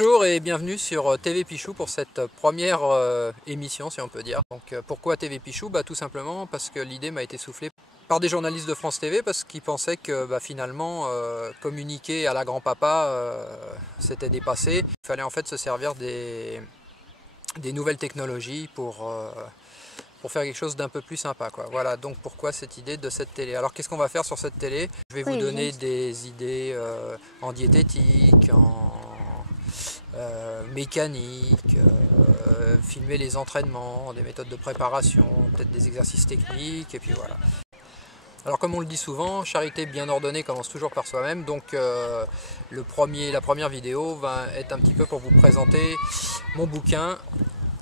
Bonjour et bienvenue sur TV Pichou pour cette première émission, si on peut dire. Donc pourquoi TV Pichou? Tout simplement parce que l'idée m'a été soufflée par des journalistes de France TV parce qu'ils pensaient que finalement communiquer à la grand-papa c'était dépassé. Il fallait en fait se servir des nouvelles technologies pour faire quelque chose d'un peu plus sympa, quoi. Voilà, donc pourquoi cette idée de cette télé. Alors qu'est-ce qu'on va faire sur cette télé? Je vais vous donner des idées en diététique, en mécanique, filmer les entraînements, des méthodes de préparation, peut-être des exercices techniques, et puis voilà. Alors comme on le dit souvent, charité bien ordonnée commence toujours par soi-même, donc la première vidéo va être un petit peu pour vous présenter mon bouquin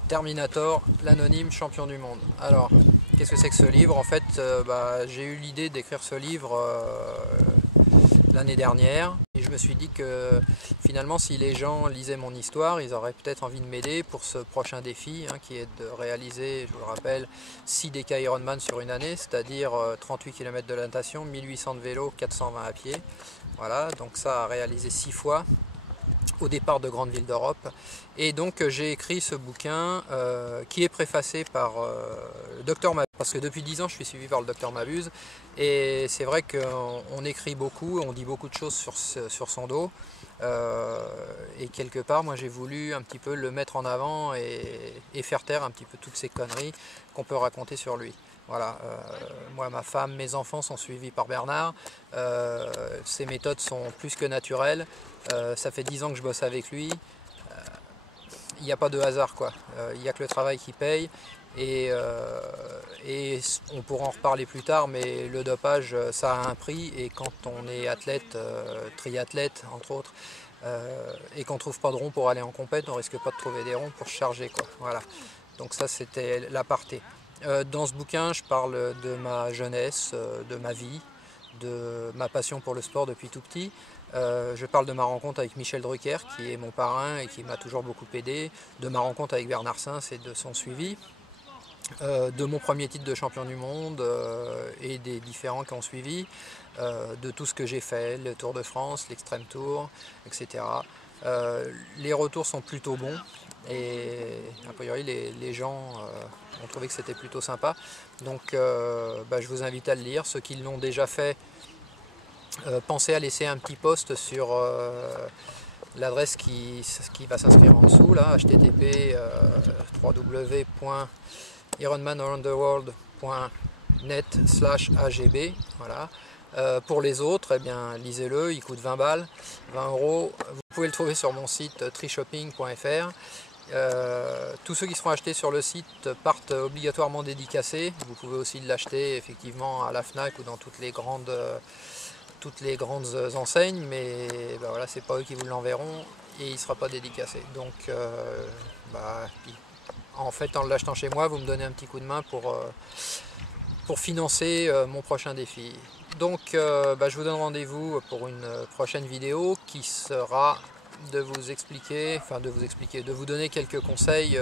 Terminator, l'anonyme champion du monde. Alors, qu'est-ce que c'est que ce livre? En fait, j'ai eu l'idée d'écrire ce livre l'année dernière et je me suis dit que finalement si les gens lisaient mon histoire, ils auraient peut-être envie de m'aider pour ce prochain défi qui est de réaliser, je vous le rappelle, 6 DK Ironman sur une année, c'est-à-dire 38 km de natation, 1800 de vélo, 420 à pied. Voilà, donc ça à réaliser 6 fois au départ de grandes villes d'Europe. Et donc j'ai écrit ce bouquin qui est préfacé par le docteur Mabuse, parce que depuis 10 ans je suis suivi par le docteur Mabuse, et c'est vrai qu'on écrit beaucoup, on dit beaucoup de choses sur son dos, et quelque part moi j'ai voulu un petit peu le mettre en avant et faire taire un petit peu toutes ces conneries qu'on peut raconter sur lui. Voilà, moi, ma femme, mes enfants sont suivis par Bernard. Ses méthodes sont plus que naturelles. Ça fait 10 ans que je bosse avec lui. Il n'y a pas de hasard, quoi. Il n'y a que le travail qui paye. Et on pourra en reparler plus tard, mais le dopage, ça a un prix. Et quand on est athlète, triathlète, entre autres, et qu'on ne trouve pas de rond pour aller en compète, on risque pas de trouver des ronds pour se charger, quoi. Voilà. Donc ça, c'était l'aparté. Dans ce bouquin, je parle de ma jeunesse, de ma vie, de ma passion pour le sport depuis tout petit. Je parle de ma rencontre avec Michel Drucker, qui est mon parrain et qui m'a toujours beaucoup aidé, de ma rencontre avec Bernard Sainz et de son suivi, de mon premier titre de champion du monde et des différents qui ont suivi, de tout ce que j'ai fait, le Tour de France, l'Extreme Tour, etc. Les retours sont plutôt bons et a priori les gens ont trouvé que c'était plutôt sympa. Donc je vous invite à le lire. Ceux qui l'ont déjà fait, pensez à laisser un petit post sur l'adresse qui va s'inscrire en dessous, là, http www.ironmanaroundtheworld.net/agb. Voilà. Pour les autres, eh bien, lisez-le, il coûte 20 balles, 20 euros. Vous pouvez le trouver sur mon site trishopping.fr. Tous ceux qui seront achetés sur le site partent obligatoirement dédicacés. Vous pouvez aussi l'acheter effectivement à la FNAC ou dans toutes les grandes enseignes, mais voilà, c'est pas eux qui vous l'enverront et il ne sera pas dédicacé. Donc en fait, en l'achetant chez moi, vous me donnez un petit coup de main pour financer mon prochain défi. Donc je vous donne rendez-vous pour une prochaine vidéo qui sera de vous donner quelques conseils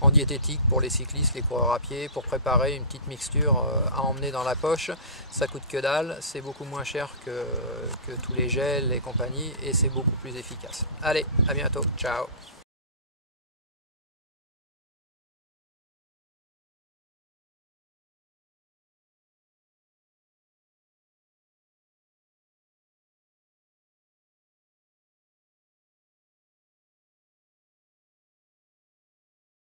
en diététique pour les cyclistes, les coureurs à pied, pour préparer une petite mixture à emmener dans la poche. Ça coûte que dalle, c'est beaucoup moins cher que tous les gels et compagnie, et c'est beaucoup plus efficace. Allez, à bientôt, ciao!